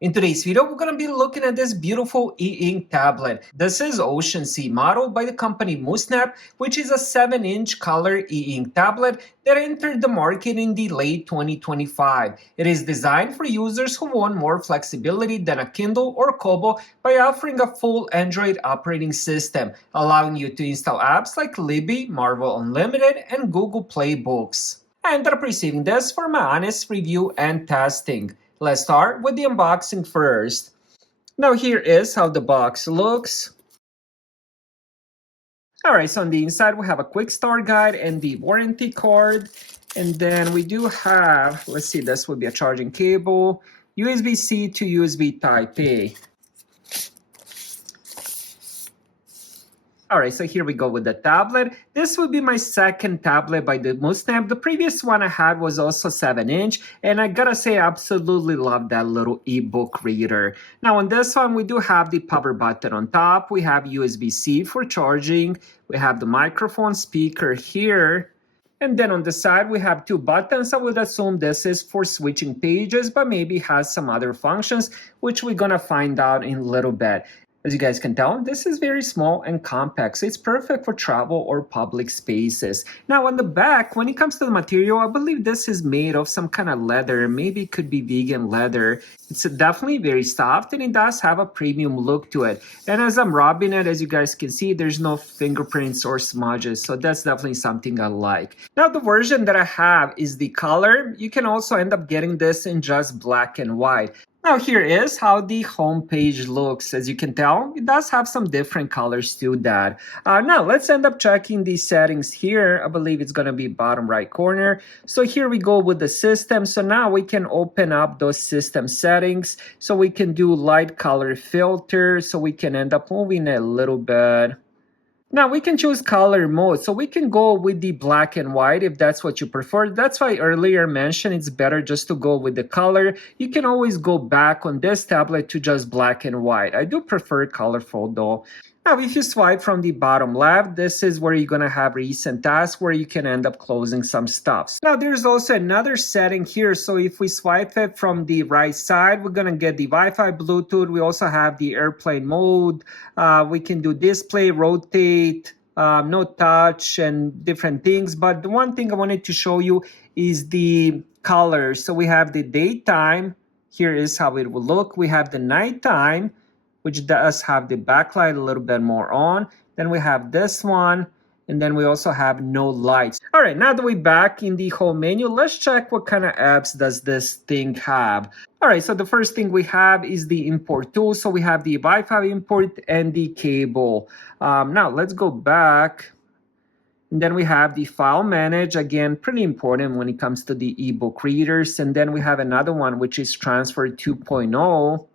In today's video, we're going to be looking at this beautiful e-ink tablet. This is Ocean C, model by the company Musnap, which is a 7-inch color e-ink tablet that entered the market in the late 2025. It is designed for users who want more flexibility than a Kindle or Kobo by offering a full Android operating system, allowing you to install apps like Libby, Marvel Unlimited, and Google Play Books. I ended up receiving this for my honest review and testing. Let's start with the unboxing first. Now here is how the box looks. Alright, so on the inside we have a quick start guide and the warranty card. And then we do have, let's see, this would be a charging cable, USB-C to USB Type-A. Alright, so here we go with the tablet. This would be my second tablet by the Musnap. The previous one I had was also 7-inch, and I gotta say I absolutely love that little ebook reader. Now on this one, we do have the power button on top. We have USB-C for charging. We have the microphone speaker here. And then on the side, we have two buttons. I would assume this is for switching pages, but maybe has some other functions, which we're gonna find out in a little bit. As you guys can tell, this is very small and compact, so it's perfect for travel or public spaces. Now on the back, when it comes to the material, I believe this is made of some kind of leather. Maybe it could be vegan leather. It's definitely very soft and it does have a premium look to it. And as I'm rubbing it, as you guys can see, there's no fingerprints or smudges, so that's definitely something I like. Now the version that I have is the color. You can also end up getting this in just black and white. Now here is how the home page looks. As you can tell, it does have some different colors to that. Now let's end up checking the settings here. I believe it's going to be bottom right corner. So here we go with the system. So now we can open up those system settings. So we can do light color filter. So we can end up moving it a little bit. Now we can choose color mode, so we can go with the black and white if that's what you prefer. That's why earlier mentioned it's better just to go with the color. You can always go back on this tablet to just black and white. I do prefer colorful though. Now if you swipe from the bottom left, this is where you're going to have recent tasks where you can end up closing some stuff. Now there's also another setting here, so if we swipe it from the right side, we're going to get the Wi-Fi, Bluetooth. We also have the airplane mode. We can do display, rotate, no touch and different things. But the one thing I wanted to show you is the colors. So we have the daytime. Here is how it will look. We have the nighttime, which does have the backlight a little bit more on. Then we have this one, and then we also have no lights. All right, now that we're back in the home menu, let's check what kind of apps does this thing have. All right, so the first thing we have is the import tool. So we have the Wi-Fi import and the cable. Now let's go back. And then we have the file manage, again, pretty important when it comes to the ebook readers. And then we have another one, which is transfer 2.0.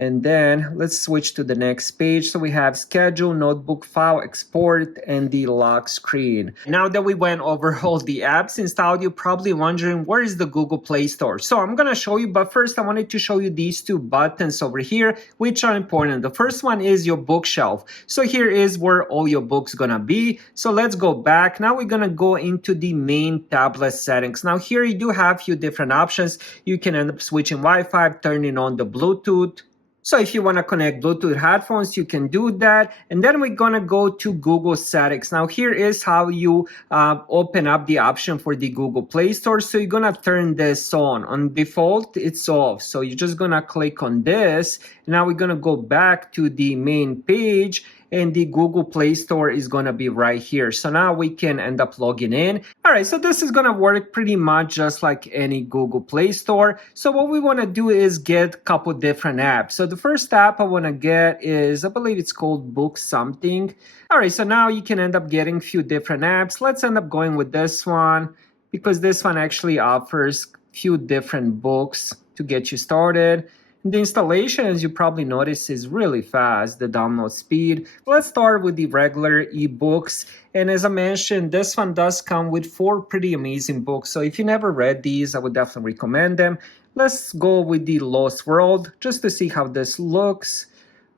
And then let's switch to the next page. So we have schedule, notebook, file, export, and the lock screen. Now that we went over all the apps installed, you're probably wondering where is the Google Play Store. So I'm going to show you, but first I wanted to show you these two buttons over here, which are important. The first one is your bookshelf. So here is where all your books going to be. So let's go back. Now we're going to go into the main tablet settings. Now here you do have a few different options. You can end up switching Wi-Fi, turning on the Bluetooth. So if you want to connect Bluetooth headphones, you can do that. And then we're going to go to Google settings. Now here is how you open up the option for the Google Play Store. So you're going to turn this on. On default, it's off. So you're just going to click on this. Now we're going to go back to the main page. And the Google Play Store is going to be right here. So now we can end up logging in. All right, so this is going to work pretty much just like any Google Play Store. So what we want to do is get a couple different apps. So the first app I want to get is, I believe it's called Book Something. All right, so now you can end up getting a few different apps. Let's end up going with this one because this one actually offers a few different books to get you started. The installation, as you probably notice, is really fast, the download speed. Let's start with the regular ebooks. And as I mentioned, this one does come with 4 pretty amazing books. So if you never read these, I would definitely recommend them. Let's go with the Lost World just to see how this looks.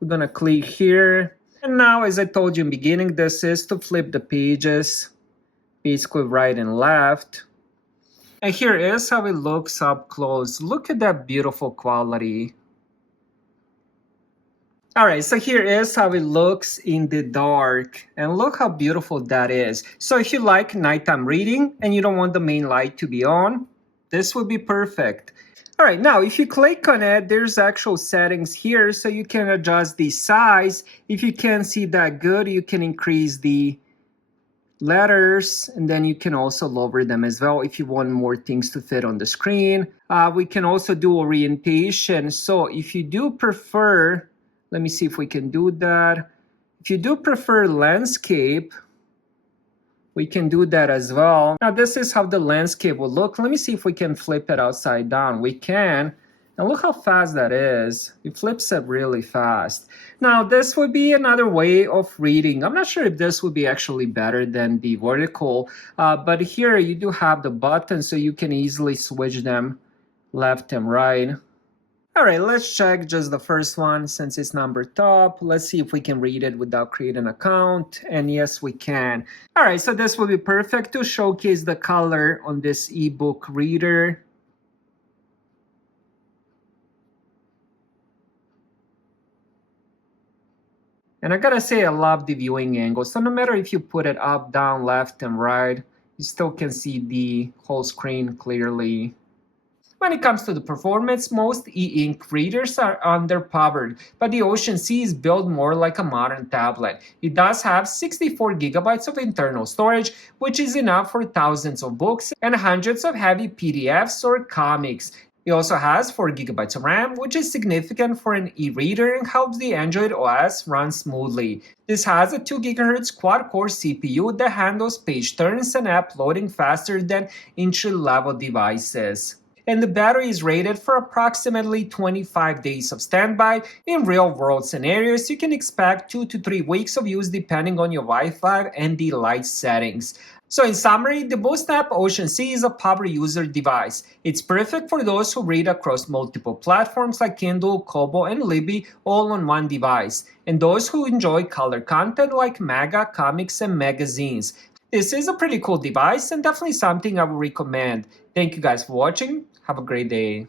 We're going to click here. And now, as I told you in the beginning, this is to flip the pages, basically right and left. And here is how it looks up close. Look at that beautiful quality. All right, so here is how it looks in the dark. And look how beautiful that is. So if you like nighttime reading and you don't want the main light to be on, this would be perfect. All right, now if you click on it, there's actual settings here so you can adjust the size. If you can't see that good, you can increase the letters, and then you can also lower them as well if you want more things to fit on the screen. We can also do orientation. So if you do prefer, let me see if we can do that. If you do prefer landscape, we can do that as well. Now this is how the landscape will look. Let me see if we can flip it upside down. We can. And look how fast that is. It flips it really fast. Now this would be another way of reading. I'm not sure if this would be actually better than the vertical, but here you do have the buttons so you can easily switch them left and right. All right, let's check just the first one since it's number top. Let's see if we can read it without creating an account. And yes, we can. All right, so this will be perfect to showcase the color on this ebook reader. And I gotta say, I love the viewing angle. So no matter if you put it up, down, left, and right, you still can see the whole screen clearly. When it comes to the performance, most e-ink readers are underpowered, but the Ocean C is built more like a modern tablet. It does have 64 gigabytes of internal storage, which is enough for thousands of books and hundreds of heavy PDFs or comics. It also has 4 gigabytes of RAM, which is significant for an e-reader and helps the Android OS run smoothly. This has a 2 GHz quad-core CPU that handles page turns and app loading faster than entry-level devices. And the battery is rated for approximately 25 days of standby. In real-world scenarios, you can expect 2 to 3 weeks of use depending on your Wi-Fi and the light settings. So in summary, the Musnap Ocean C is a power user device. It's perfect for those who read across multiple platforms like Kindle, Kobo, and Libby all on one device, and those who enjoy color content like manga, comics, and magazines. This is a pretty cool device and definitely something I would recommend. Thank you guys for watching. Have a great day.